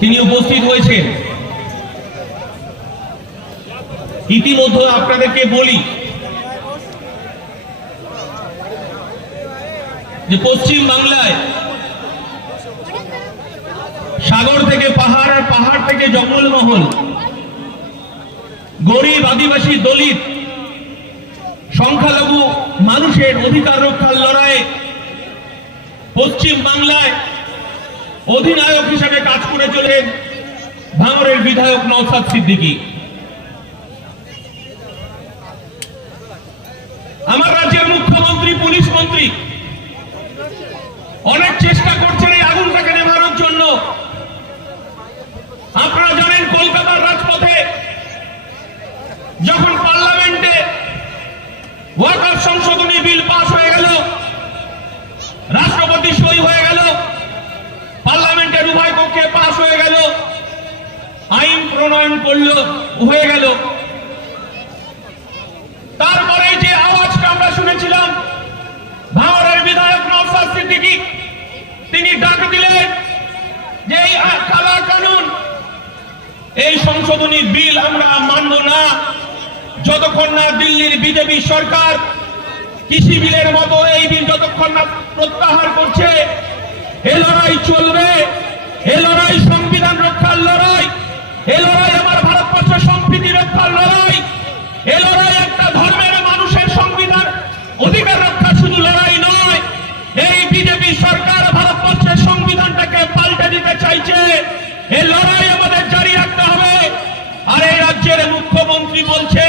তিনি উপস্থিত হয়েছেন। ইতিমধ্যে আপনাদেরকে বলি যে পশ্চিম বাংলায় সাগর থেকে পাহাড় আর পাহাড় থেকে জঙ্গলমহল, গরিব আদিবাসী দলিত, সংখ্যালঘু মানুষের অধিকার রক্ষার লড়াইয়ে পশ্চিম বাংলায় অধিনায়ক হিসেবে কাজ করে চলেন ভাঙরের বিধায়ক নৌসাদ সিদ্দিকী। আমার রাজ্যের মুখ্যমন্ত্রী, পুলিশ মন্ত্রী, অনেক চেষ্টা করছেন এই আগুনটাকে নেভানোর জন্য আপনারা জানেন কলকাতার রাজপথে যখন পার্লামেন্টে ওয়ার্কার সংশোধনী বিল পাস হয়ে গেল রাষ্ট্রপতি সই হয়ে গেল পার্লামেন্টের উভয় পক্ষে পাস হয়ে গেল আইন প্রণয়ন করল হয়ে গেল তারপরে যে আওয়াজটা আমরা শুনেছিলাম ভাঙড়ের বিধায়ক নওসাদ সিদ্দিকী তিনি ডাক দিলেন যে এই আ- কালা কানুন এই সংশোধনী বিল আমরা মানব না। যতক্ষণ না দিল্লির বিজেপি সরকার কৃষি বিলের মতো এই বিল যতক্ষণ না প্রত্যাহার করছে, এ লড়াই চলবে, এ লড়াই সংবিধান রক্ষার লড়াই, এ লড়াই আমার ভারতবর্ষের সম্প্রীতি রক্ষার লড়াই এ লড়াই একটা ধর্মের মানুষের সংবিধান অধিকার রক্ষার শুধু লড়াই নয় এই বিজেপি সরকার ভারতবর্ষের সংবিধানটাকে পাল্টে দিতে চাইছে এই লড়াই আমাদের জারি রাখতে হবে আর এই রাজ্যের মুখ্যমন্ত্রী বলছে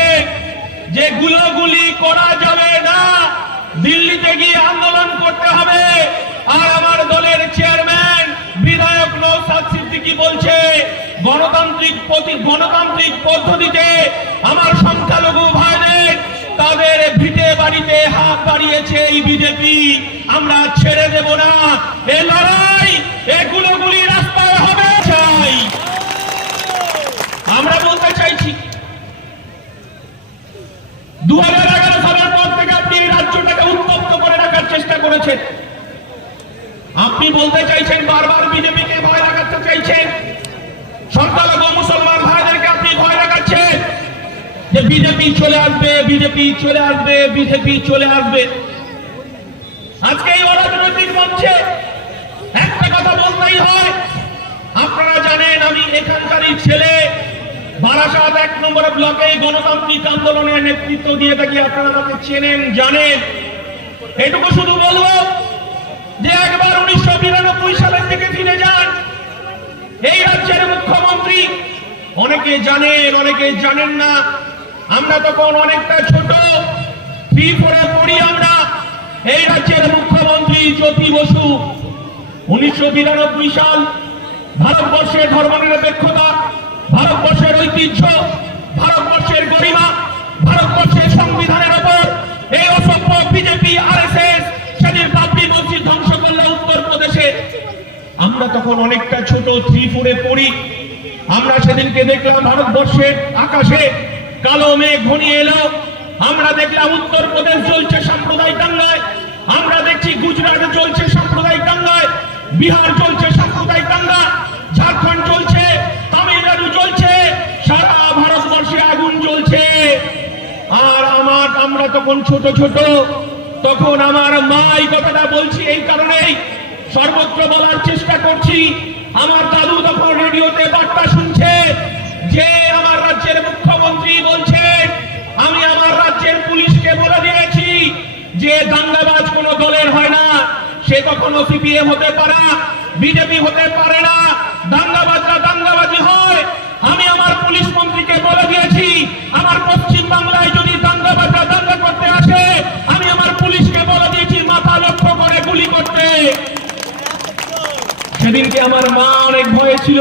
যে গুলোগুলি করা যাবে না। দিল্লিতে গিয়ে আন্দোলন করতে হবে। আর আমার দলের চেয়ারম্যান, বিধায়ক নৌসাদ সিদ্দিকী বলছে, গণতান্ত্রিক গণতান্ত্রিক পদ্ধতিতে আমার সংখ্যালঘু ভাইদের তাদের ভিটে বাড়িতে হাত বাড়িয়েছে এই বিজেপি। আমরা ছেড়ে দেব না। এ লড়াই এগুলো গুলি রাস্তায় হবে চাই আমরা বলতে চাইছি দু হাজার এগারো সালের পর থেকে আপনি এই রাজ্যটাকে উত্তপ্ত করে রাখার চেষ্টা করেছেন বলতে চাইছেন, বারবার বিজেপিকে ভয় লাগাতে চাইছেন। সংখ্যালঘু মুসলমান ভাইদেরকে আপনি ভয় লাগাচ্ছেন যে বিজেপি চলে আসবে, বিজেপি চলে আসবে, বিজেপি চলে আসবে। আজকে এই অরাজনৈতিক মঞ্চে একটা কথা বলতেই হয়। আপনারা জানেন, আমি এখানকারই ছেলে। বারাসাত এক নম্বর ব্লকে গণতান্ত্রিক আন্দোলনের নেতৃত্ব দিয়ে থাকি, আপনারা আমাকে চেনেন, জানেন। এটুকু শুধু বলব যে একবার উনিশশো অনেকে জানেন অনেকে জানেন না। আমরা তখন অনেকটা ছোট। ফোরে পড়ি আমরা। এই রাজ্যের মুখ্যমন্ত্রী জ্যোতি বসু, উনিশশো বিরানব্বই সাল, ভারতবর্ষের ধর্মনিরপেক্ষতা, ভারতবর্ষের ঐতিহ্য, ভারতবর্ষের গরিমা, ভারতবর্ষের সংবিধানের ওপর এই অসভ্য বিজেপি আর এস এস সেদিন বাবরি মসজিদ ধ্বংস করলে উত্তরপ্রদেশে। আমরা তখন অনেকটা ছোট থ্রি ফোরে পড়ি। আমরা সেদিনকে দেখলাম ভারতবর্ষের আকাশে কালো মেঘ ঘনিয়ে এলো। আমরা দেখলাম উত্তরপ্রদেশ চলছে সাম্প্রদায়িক দাঙ্গায়। আমরা দেখছি গুজরাটে চলছে সাম্প্রদায়িক দাঙ্গায়। বিহার চলছে সাম্প্রদায়িক দাঙ্গা। ঝাড়খণ্ড চলছে তামিলনাড়ু চলছে সারা ভারতবর্ষে আগুন জ্বলছে। আর আমার, আমরা তখন ছোট ছোট, তখন আমার মা এই কথাটা বলছি এই কারণেই সর্বত্র বলার চেষ্টা করছি। আমার দাদু তখন রেডিওতে বার্তা শুনছে যে আমার রাজ্যের মুখ্যমন্ত্রী বলছে আমি আমার রাজ্যের পুলিশকে বলে দিয়েছি যে দাঙ্গাবাজ কোন দলের হয় না। সে কখনো সিপিএম হতে পারে না, বিজেপি হতে পারে না, দাঙ্গাবাজরা দাঙ্গাবাজি হয়। আমি আমার পুলিশ মন্ত্রীকে বলে দিয়েছি সেদিনকে আমার মা অনেক ভয়ে ছিল।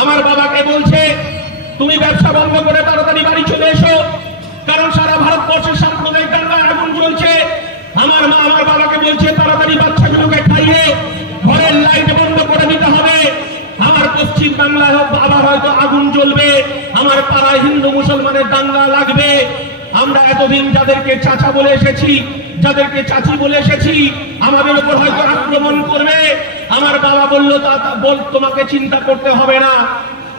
আমার বাবাকে বলছে, তুমি ব্যবসা বন্ধ করে তাড়াতাড়ি বাড়ি চলে এসো। কারণ সারা ভারতবর্ষের সাম্প্রদায়িক দাঙ্গায় আগুন চলছে আমার মা আমার বাবাকে বলছে, তাড়াতাড়ি বাচ্চাগুলোকে খাইয়ে ঘরের লাইট বন্ধ করে দিতে হবে। আমার পশ্চিম বাংলায় আবার হয়তো আগুন জ্বলবে। আমার পাড়ায় হিন্দু মুসলমানের দাঙ্গা লাগবে। আমরা এতদিন যাদেরকে চাচা বলে এসেছি যাদেরকে চাচি বলে এসেছি, আমাদের উপর হয়তো আক্রমণ করবে। আমার বাবা বলল বল, তোমাকে চিন্তা করতে হবে না।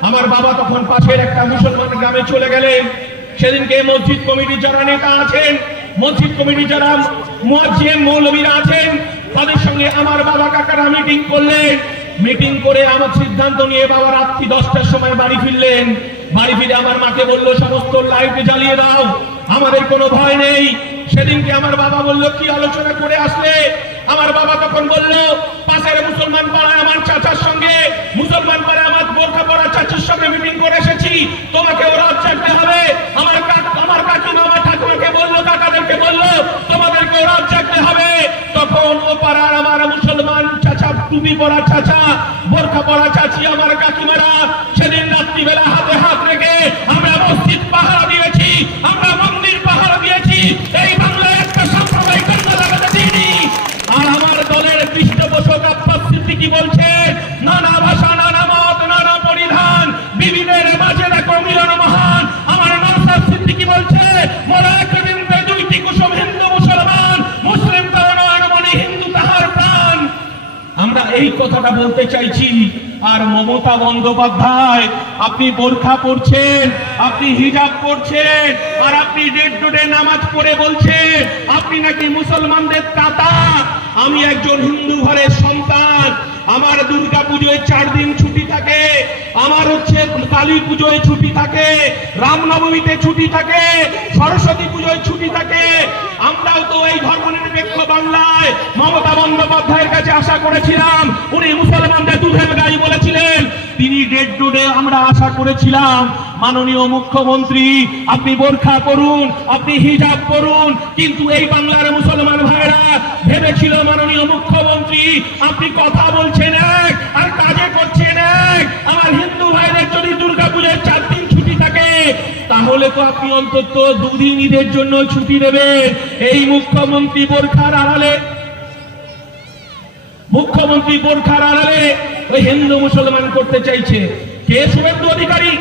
আমার বাবা তখন পাশের একটা মুসলমান গ্রামে চলে গেলেন। সেদিনকে মসজিদ কমিটির যারা নেতা আছেন, মসজিদ কমিটির যারা মুয়াজ্জিম মৌলবীরা আছেন, তাদের সঙ্গে আমার বাবা কাকারা মিটিং করলেন। মিটিং করে আমার সিদ্ধান্ত নিয়ে বাবা রাত্রি দশটার সময় বাড়ি ফিরলেন। বাড়ি ফিরে আমার মাকে বলল, সমস্ত লাইট জ্বালিয়ে দাও, আমাদের কোনো ভয় নেই। সেদিনকে আমার বাবা বলল, কি আলোচনা করে আসলে? আমার বাবা তখন বলল, পাশের মুসলমান পাড়ায় আমার চাচার সঙ্গে, মুসলমান পাড়ায় আমার বোরখা পড়া চাচার সঙ্গে মিটিং করে এসেছি। তোমাকে ওরা চাইতে হবে। আমার কাক- আমার কাকিমা আমার ঠাকুমাকে বলল, কাকাদেরকে বলল তোমাদেরকে ওরা চাইতে হবে। তখন ও পাড়ার আমার মুসলমান চাচা, টুপি পড়া চাচা বোরখা পড়া চাচি, আমার কাকিমারা সিদ্দিকী বলছে? নানা ভাষা, নানা মত, নানা পরিধান। বিবিধের মাঝে দেখো মিলন মহান। আমার নওশাদ সিদ্দিকী বলছে? দুইটি কুসুম হিন্দু মুসলমান। মুসলিম তার নয়নমণি হিন্দু তাহার প্রাণ। আমরা এই কথাটা বলতে চাইছি, আর মমতা বন্দ্যোপাধ্যায়, আপনি বোরখা পড়ছেন আপনি হিজাব পড়ছেন আর আপনি ডেড ডোডে নামাজ পড়ে বলছেন, আপনি নাকি মুসলমানদের তাতা? আমি একজন হিন্দু ঘরের সন্তান আমার দুর্গা পুজোয় চার দিন ছুটি থাকে। আমার হচ্ছে কালী পুজোয় ছুটি থাকে। রামনবমীতে ছুটি থাকে। সরস্বতী পুজোয় ছুটি থাকে। আমরাও তো এই ধর্মনিরপেক্ষ বাংলায়। মমতা বন্দ্যোপাধ্যায়ের কাছে আশা করেছিলাম। উনি মুসলমানদের দুধের গাই বলেছিলেন। তিনি ডেড ডোডে আমরা আশা করেছিলাম। মাননীয় মুখ্যমন্ত্রী, আপনি বোরখা করুন আপনি হিজাব করুন কিন্তু এই বাংলার মুসলমান ভাইরা ভেবেছিল, মাননীয় মুখ্যমন্ত্রী, আপনি কথা বলছেন এক, আর কাজে করছেন এক। আমার হিন্দু ভাইদের যদি দুর্গাপুজোর চার দিন ছুটি থাকে তাহলে তো আপনি অন্তত দুদিন ঈদের জন্য ছুটি দেবেন এই মুখ্যমন্ত্রী বোরখার আড়ালে, মুখ্যমন্ত্রী বোরখার আড়ালে ওই হিন্দু মুসলমান করতে চাইছে। কে শুভেন্দু অধিকারী?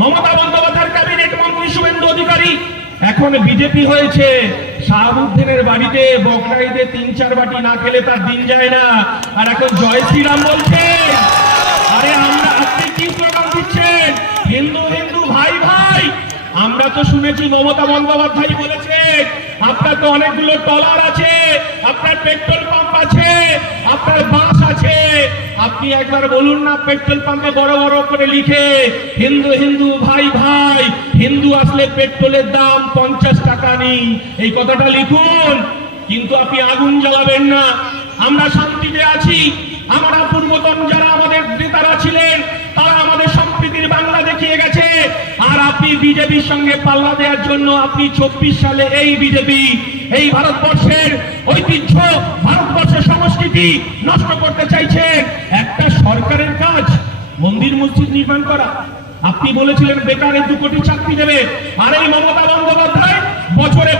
মমতা বন্দ্যোপাধ্যায়ের ক্যাবিনেট মন্ত্রী শুভেন্দু অধিকারী। এখন বিজেপি হয়েছে। শাহাবুদ্দিনের বাড়িতে বকরাইতে তিন চার বাটি না খেলে তার দিন যায় না। আর এখন জয় শ্রীরাম বলছে আরে আমরা আপনি কি স্লোগান দিচ্ছেন? হিন্দু আমরা তো শুনেছি মমতা বন্দ্যোপাধ্যায় বলেছেন আপনার তো অনেকগুলো টলার আছে, আপনার পেট্রোল পাম্প আছে, আপনার বাস আছে। আপনি একবার বলুন না, পেট্রোল পাম্পে বড় বড় করে লিখে, হিন্দু হিন্দু ভাই ভাই, হিন্দু আসলে পেট্রোলের দাম পঞ্চাশ টাকা নেই। এই কথাটা লিখুন, কিন্তু আপনি আগুন জ্বালাবেন না। আমরা শান্তিতে আছি, আমরা পূর্বতন যারা আমাদের নেতারা ছিলেন, তারা আমাদের সম্প্রীতির বাংলা দেখিয়ে গেছে। আর আপনি বিজেপির সঙ্গে পাল্লা দেওয়ার জন্য আপনি চব্বিশ সালে এই বিজেপি, এই ভারতবর্ষের ঐতিহ্য, ভারতবর্ষের সংস্কৃতি নষ্ট করতে চাইছেন। একটা সরকারের কাজ, মন্দির মসজিদ নির্মাণ করা। আপনি বলেছিলেন বেকারের দু কোটি চাকরি দেবে। আর এই মমতা বন্দ্যোপাধ্যায় বছরে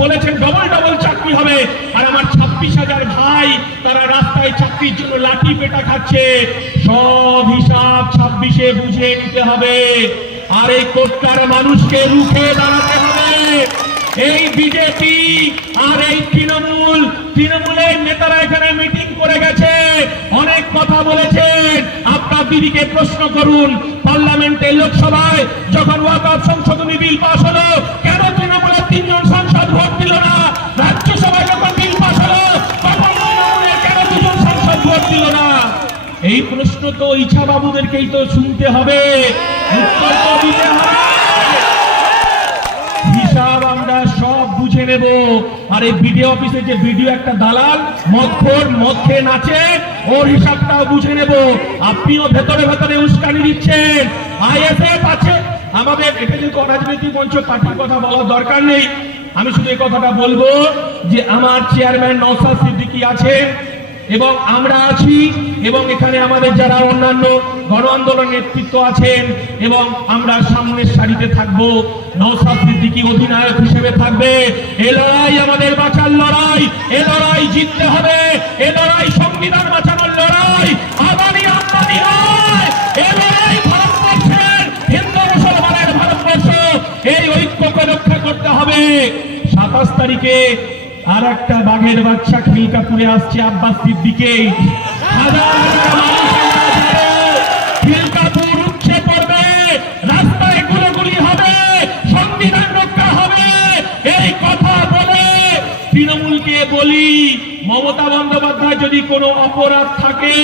বলেছেন ডবল ডবল চাকরি হবে। আর আমার ছাব্বিশ হাজার ভাই, তারা রাস্তায় চাকরির জন্য লাঠি পেটা খাচ্ছে। সব হিসাব ছাব্বিশে বুঝে নিতে হবে। আর এই কোটকার মানুষকে রুখে দাঁড়াতে হবে। এই বিজেপি আর এই তৃণমূল, তৃণমূলের নেতারা এখানে মিটিং করে গেছে। অনেক কথা বলেছেন। আপনার দিদিকে প্রশ্ন করুন, পার্লামেন্টে লোকসভায় যখন ওয়াকফ সংশোধনী বিল পাশ হলো, কেন তৃণমূলের তিনজন সাংসদ ভোট দিল না? রাজ্যসভায় যখন বিল পাশ হলো, তখন কেন দুজন সাংসদ ভোট দিল না? এই প্রশ্ন তো ইচ্ছা বাবুদেরকেই তো শুনতে হবে। হিসাব আমরা সব বুঝে নেব। আর এই বিডিও অফিসে যে ভিডিও একটা দালাল, মদখোর মদ খেয়ে নাচে, ওর হিসাবটাও বুঝে নেব। আপনিও ভেতরে ভেতরে উস্কানি দিচ্ছেন। আইএসএফ আছে। আমাদের এটা যদি রাজনৈতিক মঞ্চ পার্টির কথা বলার দরকার নেই, আমি শুধু এই কথাটা বলব যে আমার চেয়ারম্যান নওসাদ সিদ্দিকী আছেন এবং আমরা আছি এবং এখানে আমাদের যারা অন্যান্য গণ আন্দোলন নেতৃত্ব আছেন এবং আমরা সামনের সারিতে থাকব। নৌসাদ অধিনায়ক হিসেবে থাকবে। এ লড়াই আমাদের বাঁচার লড়াই, এ লড়াই জিততে হবে, এ লড়াই সংবিধান বাঁচানোর লড়াই। এই রক্ষা করতে হবে। সাতাশ তারিখে আর একটা বাঘের বাচ্চা খিলকাপুরে আসছে আব্বাস সিদ্দিকে। হাজার বলি মমতা বন্দ্যোপাধ্যায় যদি কোনো অপরাধ থাকে,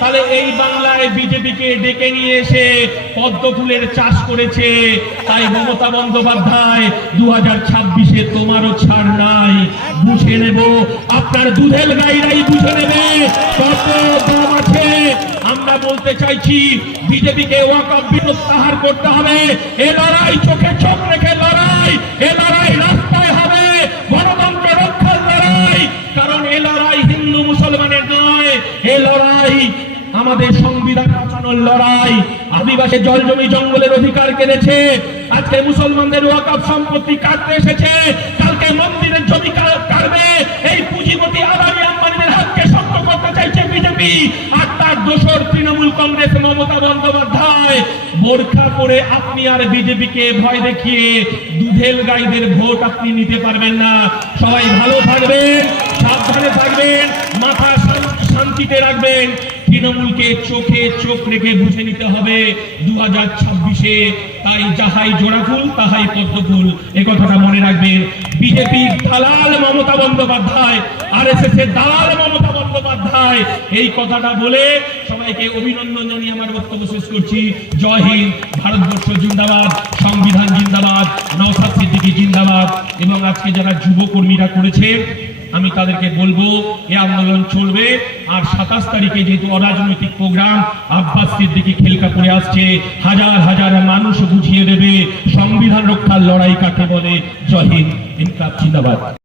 তাহলে এই বাংলায় বিজেপিকে ডেকে নিয়ে এসে পদ্ম ফুলের চাষ করেছে। তাই মমতা বন্দ্যোপাধ্যায় দু হাজার ছাব্বিশে তোমারও ছাড় নাই, বুঝে নেব। আপনার দুধেল গাইরাই বুঝে নেবে কত দম আছে। আমরা বলতে চাইছি, বিজেপিকে ওয়াকআপ প্রত্যাহার করতে হবে। এ লড়াই চোখে চোখ রেখে লড়াই, এ আমাদের সংবিধান বাঁচানোর লড়াই। আদিবাসী জল জমি জঙ্গলের অধিকার কেড়েছে। আজকে মুসলমানদের ওয়াকআপ সম্পত্তি কাটতে এসেছে। কালকে মন্দিরের জমি কাটবে। এই পুঁজিপতি আদানি আম্বানিদের হাতকে শক্ত করতে চাইছে বিজেপি। আর তার দোসর তৃণমূল কংগ্রেস মমতা বন্দ্যোপাধ্যায়। বোরখা করে আপনি আর বিজেপিকে ভয় দেখিয়ে দুধেল গাইদের ভোট আপনি নিতে পারবেন না। সবাই ভালো থাকবেন, সাবধানে থাকবেন, মাথা শান্তিতে রাখবেন। তৃণমূলকে চোখে চোখ রেখে বুঝে নিতে হবে দু হাজার ছাব্বিশে। তাই যাহাই জোড়াফুল তাহাই পদ্মফুল এ কথাটা মনে রাখবেন। বিজেপির দালাল Mamata Bandyopadhyay R S S এর দালাল মমতা বন্দ্যোপাধ্যায়। এই কথাটা বলে সবাইকে অভিনন্দন জানিয়ে আমার বক্তব্য শেষ করছি। জয় হিন্দ, ভারতবর্ষ জিন্দাবাদ, সংবিধান জিন্দাবাদ নওসাদ সিদ্দিকী জিন্দাবাদ। এবং আজকে যারা যুব কর্মীরা করেছে আমি তাদেরকে বলব, এ আন্দোলন চলবে। আর সাতাশ তারিখে যেহেতু অরাজনৈতিক প্রোগ্রাম, আব্বাস সিদ্দিকি খেলকা করে আসছে। হাজার হাজার মানুষ বুঝিয়ে দেবে, সংবিধান রক্ষার লড়াই কাকে বলে? জয় হিন্দ ইনকাব জিন্দাবাদ।